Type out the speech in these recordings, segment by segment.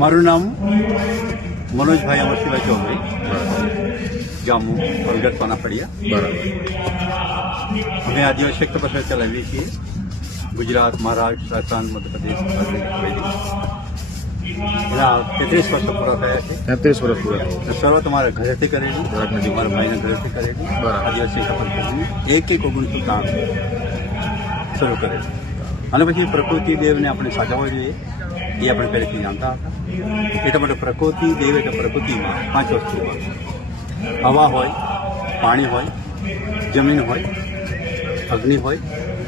મારું નામ મનોજભાઈ અમરસિંહભાઈ ચૌધરી, ગામ અલગટ પાનાફળિયા. બરાબર. અમે આદિવાસી એકતા પરિષદ ચલાવીએ છીએ. ગુજરાત, મહારાષ્ટ્ર, રાજસ્થાન, મધ્યપ્રદેશ, એના 33 વર્ષ પૂરા થયા છે. 33 વર્ષ પૂરા થયા. શરૂઆત અમારા ઘરેથી કરેલી, મારા ભાઈના ઘરેથી કરેલી. બરાબર. આદિવાસી એકતા પરિષદની 1-1-1993 શરૂ કરેલી. અને પછી પ્રકૃતિ દેવને આપણે સાચવવા જોઈએ, એ આપણે પહેલેથી જાણતા હતા. એટલા માટે પ્રકૃતિ દેવ એટલે પ્રકૃતિમાં 5 વસ્તુમાં હવા હોય, પાણી હોય, જમીન હોય, અગ્નિ હોય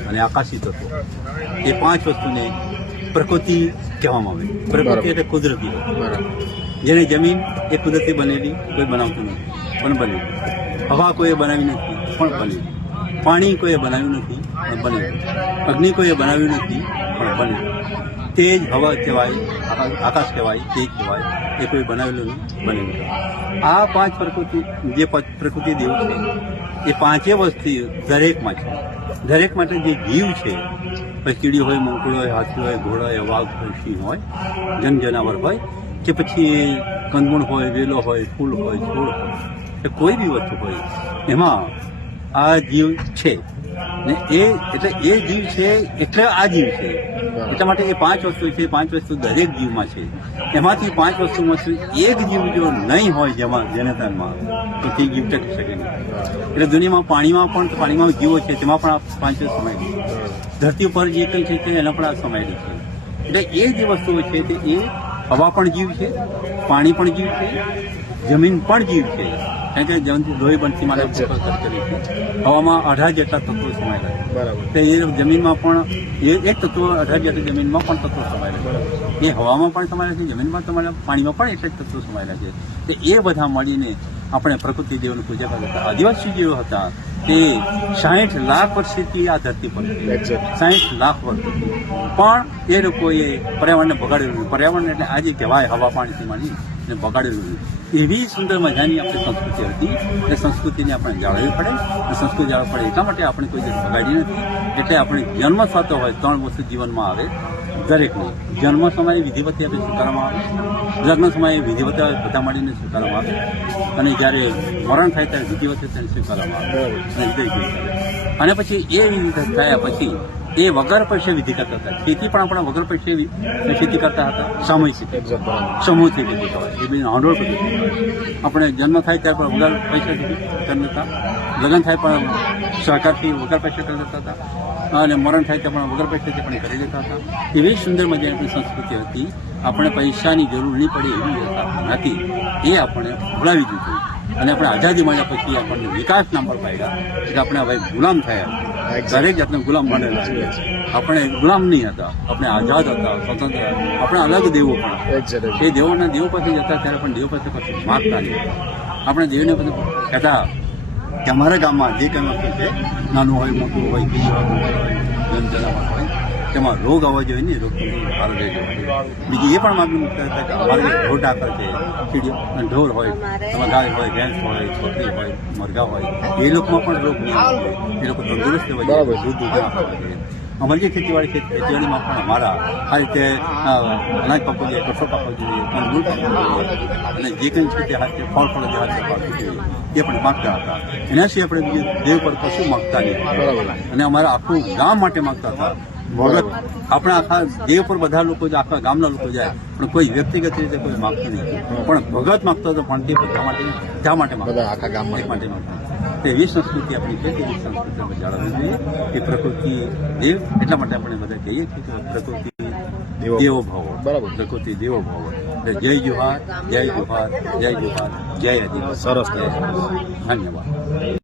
અને આકાશી તત્વો. એ 5 વસ્તુને પ્રકૃતિ કહેવામાં આવે. પ્રકૃતિ એટલે કુદરતી હોય. બરાબર. જેને જમીન એ કુદરતી બનેલી, કોઈ બનાવતું નથી પણ બનેલી. હવા કોઈએ બનાવી નથી પણ બનેલી. પાણી કોઈએ બનાવ્યું નથી પણ બનેલું. અગ્નિ કોઈએ બનાવ્યું નથી પણ બનેલું. તેજ હવા કહેવાય, આકાશ કહેવાય, તેજ કહેવાય, એ કોઈ બનાવેલું નહીં, બનેલું. આ 5 પ્રકૃતિ, જે પ્રકૃતિ દેવ છે, એ 5 વસ્તુ દરેકમાં છે. દરેક માટે જે જીવ છે, પછી કીડી હોય, મંકડ હોય, હાથી હોય, ઘોડા હોય, વાઘ હોય, સિંહ હોય, જનાવર હોય, કે પછી કંદમૂળ હોય, વેલો હોય, ફૂલ હોય, છોડ હોય, એ કોઈ બી વસ્તુ હોય, એમાં આ જીવ છે. ને એ એટલે એ જીવ છે એટલે આ જીવ છે. એટલા માટે એ 5 વસ્તુ છે. 5 વસ્તુ દરેક જીવમાં છે. એમાંથી 5 વસ્તુમાંથી એક જીવ જો નહીં હોય જેને તેમાં, તો તે જીવ ટકી શકે નહીં. એટલે દુનિયામાં પાણીમાં જીવો છે, તેમાં પણ આ 5 વસ્તુ સમાયેલી છે. ધરતી ઉપર જે કંઈ છે તે એના પણ આ સમાયેલી છે. એટલે એ જે વસ્તુઓ છે તે એ હવા પણ જીવ છે, પાણી પણ જીવ છે, જમીન પણ જીવ છે. કારણ કે લોહી બનતી માટે કરેલી છે. હવામાં 18 જેટલા તત્વો સમાયેલા છે. બરાબર. તો એ જમીનમાં પણ એક તત્વો 18 જેટલી જમીનમાં પણ તત્વો સમાયેલા છે. એ હવામાં પણ સમાયેલા છે, જમીનમાં સમાયેલા, પાણીમાં પણ એટલે જ તત્વો સમાયેલા છે. તો એ બધા મળીને આપણે પ્રકૃતિ દેવની પૂજા કરતા હતા. આદિવાસી જેવો હતા તે 60 લાખ વર્ષથી આ ધરતી પર છે. 60 લાખ વર્ષથી પણ એ લોકોએ પર્યાવરણને બગાડેલું. પર્યાવરણ એટલે આજે કહેવાય હવા પાણીથી માંડી ને બગાડેલું. એવી સુંદર મજાની આપણી સંસ્કૃતિ હતી. એ સંસ્કૃતિને આપણે જાળવવી પડે. સંસ્કૃતિ જાળવવી પડે એટલા માટે આપણે કોઈ દિવસ બગાડી નથી. એટલે આપણે જન્મ થતો હોય 3 વસ્તુ જીવનમાં આવે દરેકને. જન્મ સમયે વિધિવત આપણે સ્વીકારવામાં આવે, લગ્ન સમયે વિધિવત બધા મળીને સ્વીકારવામાં આવે, અને જ્યારે મરણ થાય ત્યારે વિધિવત તેને સ્વીકારવામાં આવે. અને પછી એ વિધિ થયા પછી એ વગર પૈસે વિધિ કરતા હતા. ખેતી પણ આપણે વગર પૈસે ખેતી કરતા હતા. સામૂહિક સમૂહથી ખેતી કહેવાય. એ બધી હાંડોળ પદ્ધતિ. આપણે જન્મ થાય ત્યારે પણ વગર પૈસા કરી લેતા, લગ્ન થાય પણ સહકારથી વગર પૈસે કરી લેતા હતા, અને મરણ થાય ત્યાં પણ વગર પૈસાથી પણ કરી લેતા હતા. એવી સુંદર મજાની આપણી સંસ્કૃતિ હતી. આપણે પૈસાની જરૂર નહીં પડે એવી હતી. એ આપણે ભૂલાવી દીધું. અને આપણે આઝાદી મળ્યા પછી આપણને વિકાસ નામ પર પાડ્યા. એટલે આપણે હવે ગુલામ થયા. દરેક જાતને ગુલામ બનેલા છે. આપણે ગુલામ નહીં હતા, આપણે આઝાદ હતા, સ્વતંત્ર. આપણે અલગ દેવો પણ. એ દેવોના દેવો પછી જતા ત્યારે પણ દેવો પાસે પછી માગતા નહીં. આપણે દેવને બધું કહેતા કે અમારા ગામમાં જે કંઈ વસ્તુ છે, નાનું હોય, મોટું હોય, બીજું હોય, જનાવર હોય, તેમાં રોગ આવવા જોઈએ ને, રોગ બીજી એ પણ માગણી મુકતા હતા કે અમારે ઢોર ડાકર છે, કીડીઓ ઢોર હોય, એમાં ગાય હોય, ભેંસ હોય, છોકરી હોય, મરઘા હોય, એ લોકોમાં પણ રોગ નહીં આવવો જોઈએ. એ લોકો તંદુરસ્ત રહેવા જોઈએ, દૂધ આપવા જોઈએ. અમારી જે ખેતીવાડી છે, ખેતીવાડીમાં પણ અમારા આ રીતે અનાજ પાકવું જોઈએ, કઠોળ પાકવું જોઈએ, કંદમૂળ પાકવું જોઈએ, અને જે કંઈ છે તે હાથે ફળ જે હાથે પાકવું જોઈએ એ પણ માગતા હતા. એના સિવાય આપણે બીજું દેવ પર કશું માગતા નહીં. અને અમારા આખું ગામ માટે માગતા હતા. ભગત આપણા આખા દેવ પર બધા લોકો, આખા ગામના લોકો જાય, પણ કોઈ વ્યક્તિગત રીતે કોઈ માગતું નહીં. પણ ભગત માગતો હતો, પણ તે બધા માટે શા માટે માગતા, આખા ગામ માટે માગતા. એવી સંસ્કૃતિ આપણી છે, તેવી સંસ્કૃતિ આપણે જાળવવી જોઈએ. એ પ્રકૃતિ દેવ એટલા માટે આપણે બધા કહીએ છીએ કે પ્રકૃતિ દેવો ભાવો. બરાબર. પ્રકૃતિ દેવો ભાવો. જય જોહાર, જય જોહાર, જય જોહાર, જય આદિવાસી. સરસ. ધન્યવાદ.